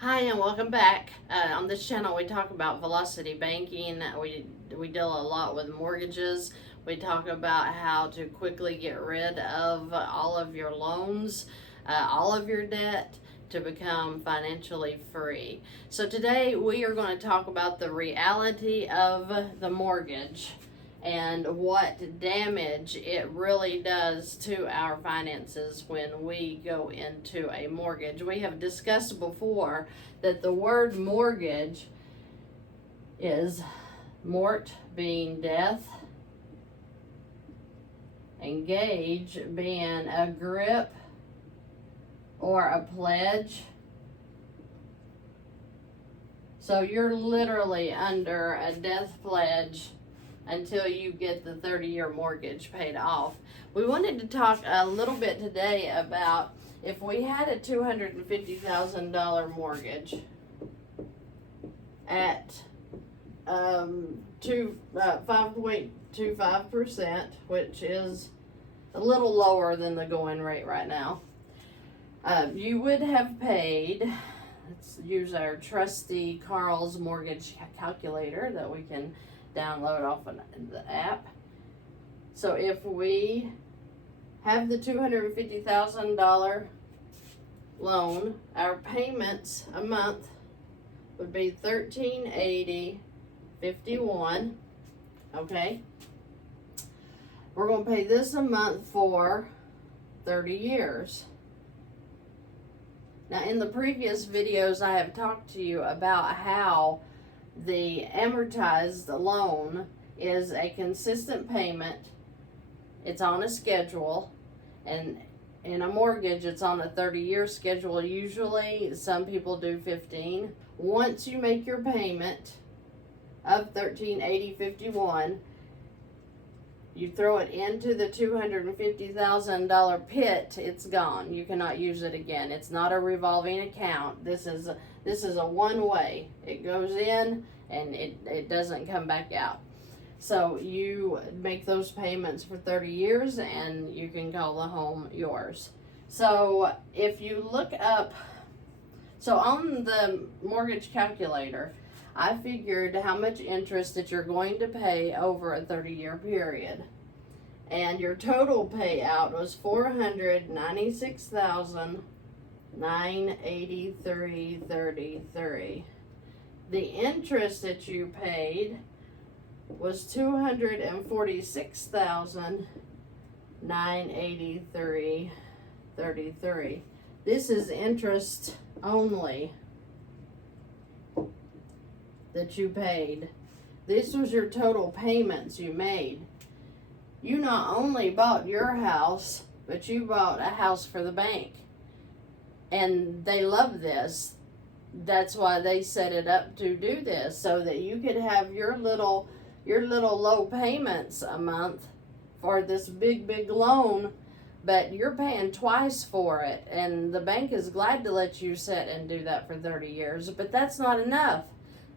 Hi and welcome back. On this channel we talk about velocity banking. We deal a lot with mortgages. We talk about how to quickly get rid of all of your loans, all of your debt, to become financially free. So today we are going to talk about the reality of the mortgage and what damage it really does to our finances when we go into a mortgage. We have discussed before that the word mortgage is mort being death, engage being a grip or a pledge. So you're literally under a death pledge until you get the 30-year mortgage paid off. We wanted to talk a little bit today about if we had a $250,000 mortgage at 5.25%, which is a little lower than the going rate right now. You would have paid, let's use our trusty Carl's mortgage calculator that we can download off of the app. So if we have the $250,000 loan, our payments a month would be $1,380.51. Okay, we're going to pay this a month for 30 years. Now, in the previous videos, I have talked to you about how the amortized loan is a consistent payment. It's on a schedule, and in a mortgage, it's on a 30-year schedule. Usually, some people do 15. Once you make your payment of $1,380.51, you throw it into the $250,000 pit, it's gone. You cannot use it again. It's not a revolving account. This is a one-way. It goes in and it doesn't come back out. So you make those payments for 30 years and you can call the home yours. So if you look up, so on the mortgage calculator, I figured how much interest that you're going to pay over a 30-year period. And your total payout was $496,983.33. The interest that you paid was $246,983.33. This is interest only that you paid. This was your total payments you made. You not only bought your house, but you bought a house for the bank. And they love this. That's why they set it up to do this, so that you could have your little low payments a month for this big loan, but you're paying twice for it. And the bank is glad to let you sit and do that for 30 years, but that's not enough.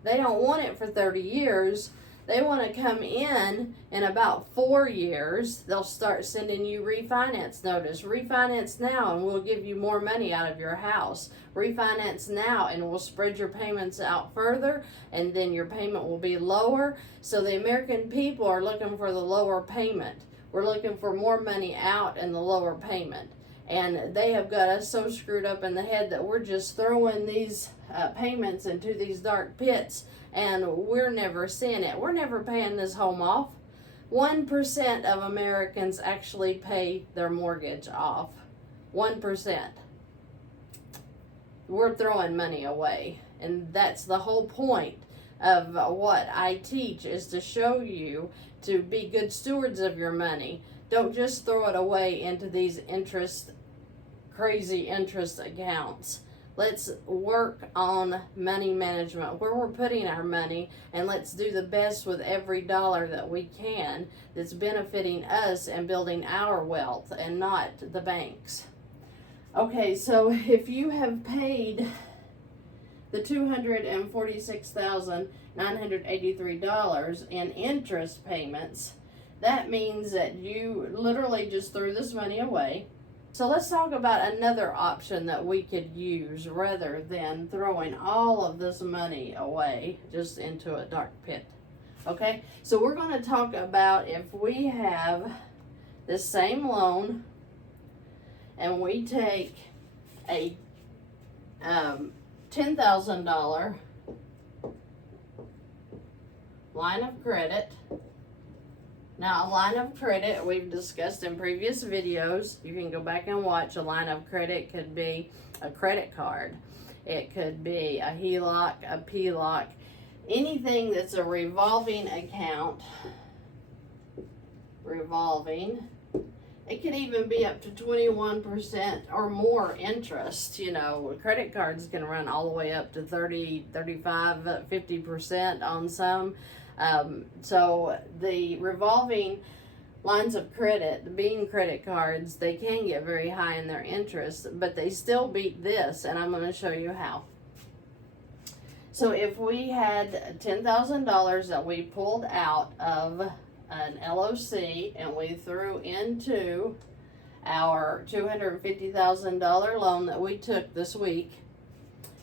They don't want it for 30 years. They want to come in about 4 years. They'll start sending you refinance notice. Refinance now and we'll give you more money out of your house. Refinance now and we'll spread your payments out further, and then your payment will be lower. So the American people are looking for the lower payment. We're looking for more money out and the lower payment. And they have got us so screwed up in the head that we're just throwing these payments into these dark pits, and we're never seeing it. We're never paying this home off. 1% of Americans actually pay their mortgage off. 1%. We're throwing money away. And that's the whole point of what I teach, is to show you to be good stewards of your money. Don't just throw it away into these crazy interest accounts. Let's work on money management, where we're putting our money, and let's do the best with every dollar that we can that's benefiting us and building our wealth and not the banks. Okay, so if you have paid the $246,983 in interest payments, that means that you literally just threw this money away. So let's talk about another option that we could use rather than throwing all of this money away just into a dark pit. Okay, so we're going to talk about if we have this same loan and we take a $10,000 line of credit. Now, a line of credit we've discussed in previous videos. You can go back and watch. A line of credit could be a credit card. It could be a HELOC, a PLOC, anything that's a revolving account. Revolving. It could even be up to 21% or more interest. You know, credit cards can run all the way up to 30, 35, 50% on some. So the revolving lines of credit, being credit cards, they can get very high in their interest, but they still beat this, and I'm going to show you how. So if we had $10,000 that we pulled out of an LOC and we threw into our $250,000 loan that we took this week,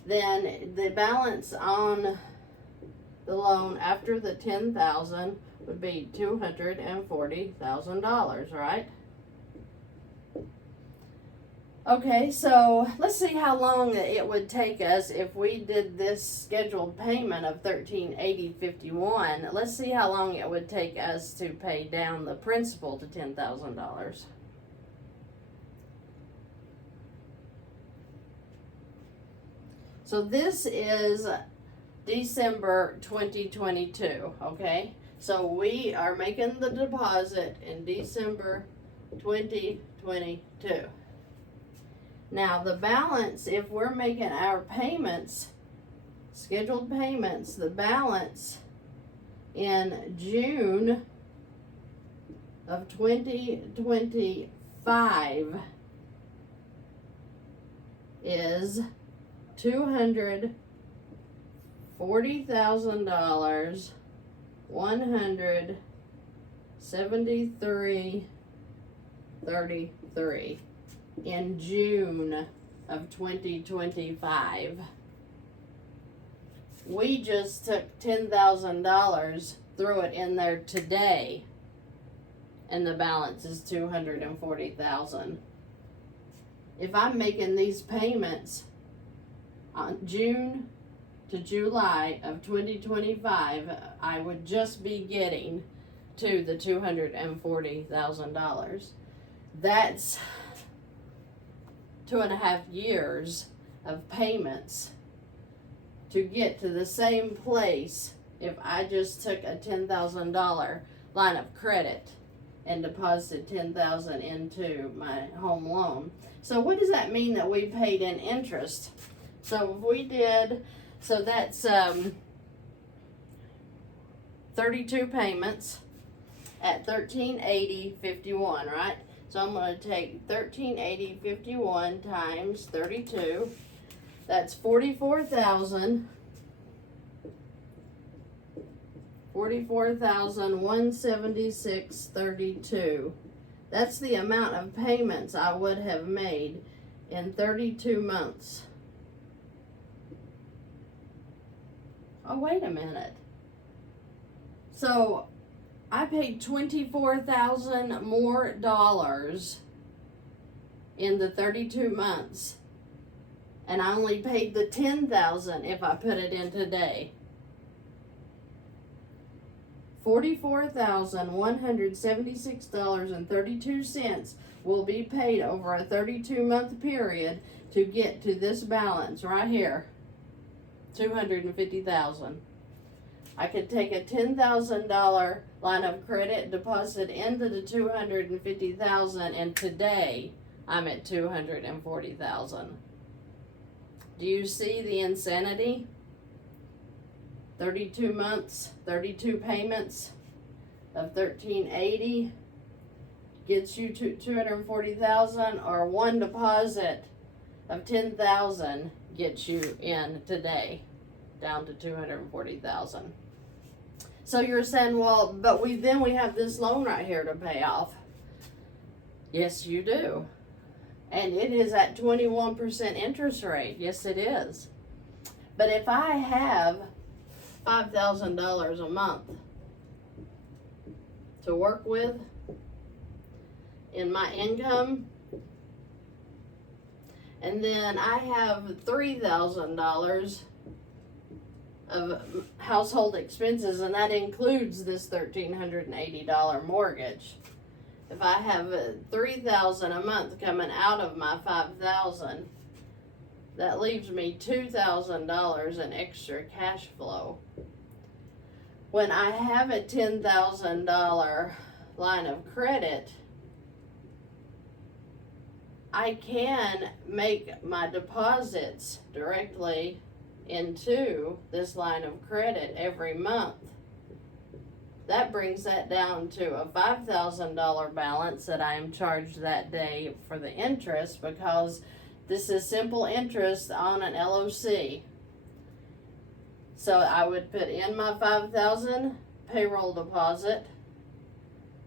then the balance on the loan after the $10,000 would be $240,000, right? Okay, so let's see how long it would take us if we did this scheduled payment of $1,380.51. Let's see how long it would take us to pay down the principal to $10,000. So this is December 2022, okay? So we are making the deposit in December 2022. Now the balance, if we're making our payments, scheduled payments, the balance in June of 2025 is $240,000, $173.33 in June of 2025. We just took $10,000, threw it in there today, and the balance is $240,000. If I'm making these payments on June to July of 2025, I would just be getting to the $240,000. That's 2.5 years of payments to get to the same place if I just took a $10,000 line of credit and deposited $10,000 into my home loan. So what does that mean that we paid in interest? So if we did, so that's 32 payments at $1,380.51, right? So I'm going to take $1,380.51 times 32. That's $44,176.32. That's the amount of payments I would have made in 32 months. Oh, wait a minute. So I paid $24,000 more in the 32 months, and I only paid the $10,000 if I put it in today. $44,176.32 will be paid over a 32-month period to get to this balance right here, $250,000. I could take a $10,000 line of credit, deposit into the $250,000, and today I'm at $240,000. Do you see the insanity? 32 months, 32 payments of $1,380 gets you to $240,000, or one deposit of $10,000 gets you in today down to $240,000. So you're saying, well, but we have this loan right here to pay off. Yes, you do. And it is at 21% interest rate. Yes, it is. But if I have $5,000 a month to work with in my income, and then I have $3,000 of household expenses, and that includes this $1,380 mortgage. If I have $3,000 a month coming out of my $5,000, that leaves me $2,000 in extra cash flow. When I have a $10,000 line of credit, I can make my deposits directly into this line of credit every month. That brings that down to a $5,000 balance that I am charged that day for the interest, because this is simple interest on an LOC. So I would put in my $5,000 payroll deposit.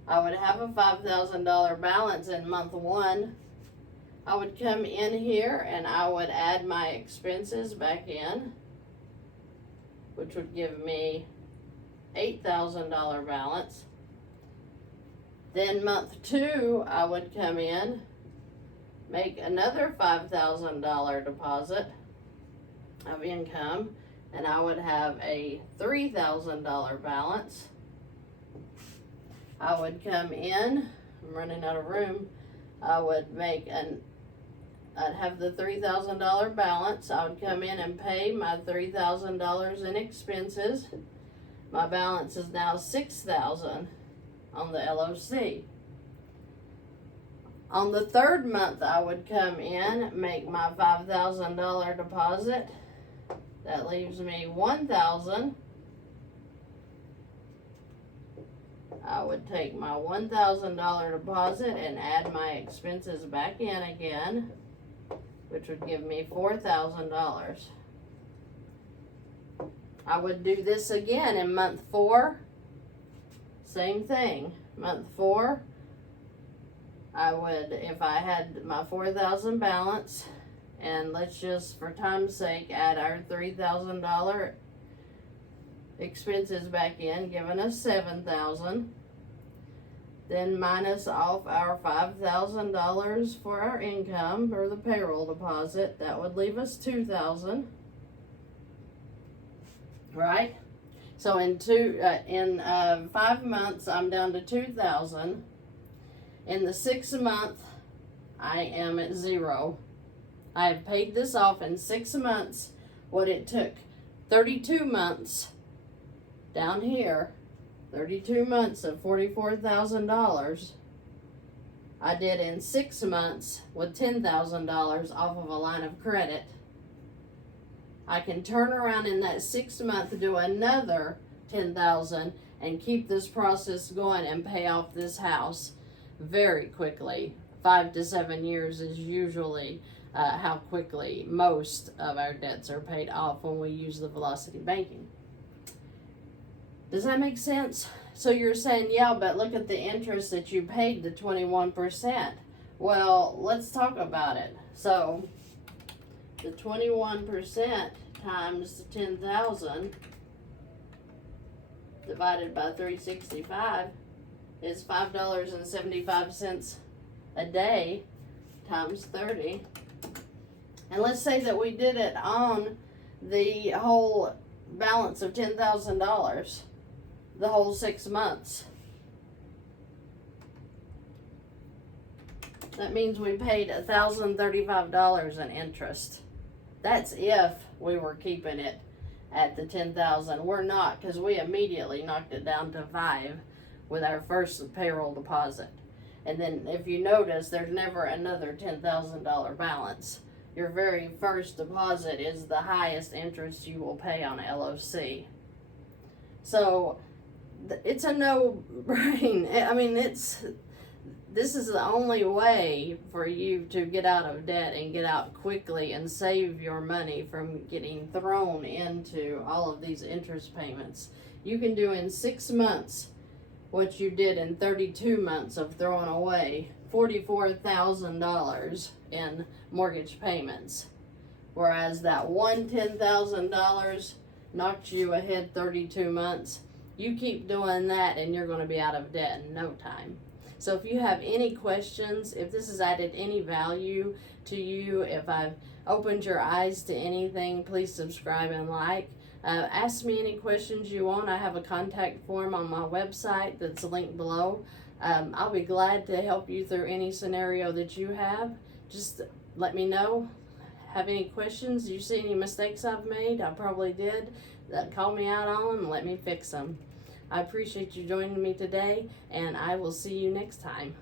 I would have a $5,000 balance in month 1. I would come in here and I would add my expenses back in, which would give me $8,000 balance. Then month 2, I would come in, make another $5,000 deposit of income, and I would have a $3,000 balance. I would come in, I'm running out of room, I would make I'd have the $3,000 balance. I would come in and pay my $3,000 in expenses. My balance is now $6,000 on the LOC. On the 3rd month, I would come in, make my $5,000 deposit. That leaves me $1,000. I would take my $1,000 deposit and add my expenses back in again, which would give me $4,000. I would do this again in month 4. Same thing. Month 4, I would, if I had my $4,000 balance, and let's just, for time's sake, add our $3,000 expenses back in, giving us $7,000. Then minus off our $5,000 for our income or the payroll deposit, that would leave us $2,000. Right? So in 5 months, I'm down to $2,000. In the 6th month, I am at 0. I have paid this off in 6 months. What it took 32 months down here, 32 months of $44,000, I did in 6 months with $10,000 off of a line of credit. I can turn around in that 6th month, do another $10,000, and keep this process going and pay off this house very quickly. 5 to 7 years is usually how quickly most of our debts are paid off when we use the velocity banking. Does that make sense? So you're saying, yeah, but look at the interest that you paid, the 21%. Well, let's talk about it. So the 21% times 10,000 divided by 365 is $5.75 a day times 30. And let's say that we did it on the whole balance of $10,000, the whole 6 months. That means we paid $1,035 in interest. That's if we were keeping it at the $10,000. We're not, because we immediately knocked it down to 5 with our first payroll deposit. And then if you notice, there's never another $10,000 balance. Your very first deposit is the highest interest you will pay on a LOC. So it's a no-brainer. I mean, this is the only way for you to get out of debt and get out quickly and save your money from getting thrown into all of these interest payments. You can do in 6 months what you did in 32 months of throwing away $44,000 in mortgage payments. Whereas that one $10,000 knocked you ahead 32 months. You keep doing that and you're going to be out of debt in no time. So if you have any questions, if this has added any value to you, if I've opened your eyes to anything, please subscribe and like. Ask me any questions you want. I have a contact form on my website that's linked below. I'll be glad to help you through any scenario that you have. Just let me know. Have any questions? You see any mistakes I've made? I probably did. Call me out on them and let me fix them. I appreciate you joining me today, and I will see you next time.